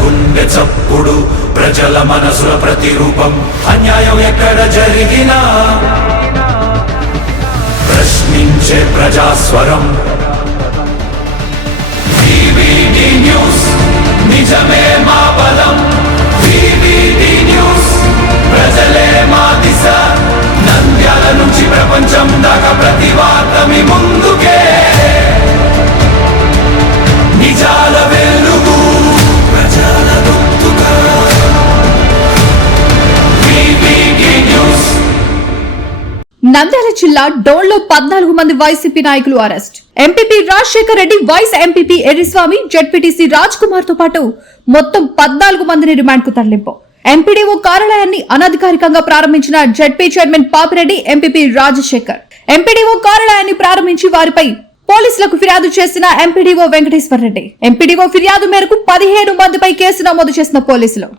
గుండె చప్పుడు ప్రజల మనసుల ప్రతిరూపం అన్యాయం ఎక్కడ జరిగినా ప్రశ్నించే ప్రజాస్వరం వివిడి న్యూస్ నిజమే మా బలం వివిడి న్యూస్ ప్రజలే మా దిశ నంద్యాల నుంచి ప్రపంచం దాకా ప్రతి వార్త మీ ముందుకే నిజాల వెలుగు ప్రజల గొంతుగా వివిడి న్యూస్. నంద్యాల జిల్లా డోన్లో 14 మంది వైసీపీ నాయకులు arrest. MPP Rajasekhar Reddy, vice MPP Erriswamy, ZPTC Raj Kumar తో పాటు మొత్తం 14 మందిని రిమాండ్ కు తరలింపు. ఎంపీడీఓ కార్యాలయాన్ని అనధికారికంగా ప్రారంభించిన ZP chairman Papireddy, MPP Rajasekhar MPDO కార్యాలయాన్ని ప్రారంభించి వారిపై పోలీసులకు ఫిర్యాదు చేసిన ఎంపీడీఓ వెంకటేశ్వర రెడ్డి. ఎంపీడీఓ ఫిర్యాదు మేరకు 15 మందిపై కేసు నమోదు చేసిన పోలీసులు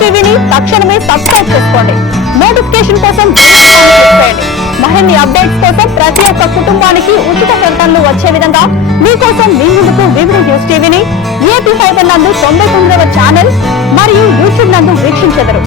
టీవీని తక్షణమే సబ్స్క్రైబ్ చేసుకోండి. నోటిఫికేషన్ కోసం మరిన్ని అప్డేట్స్ కోసం ప్రతి ఒక్క కుటుంబానికి ఉచిత ప్రకటనలు వచ్చే విధంగా మీకోసం మీ ముందుకు వివిడి న్యూస్ టీవీని ఏపీ ఫైబర్ నందు 99వ ఛానల్ మరియు యూట్యూబ్ నందు వీక్షించెదరు.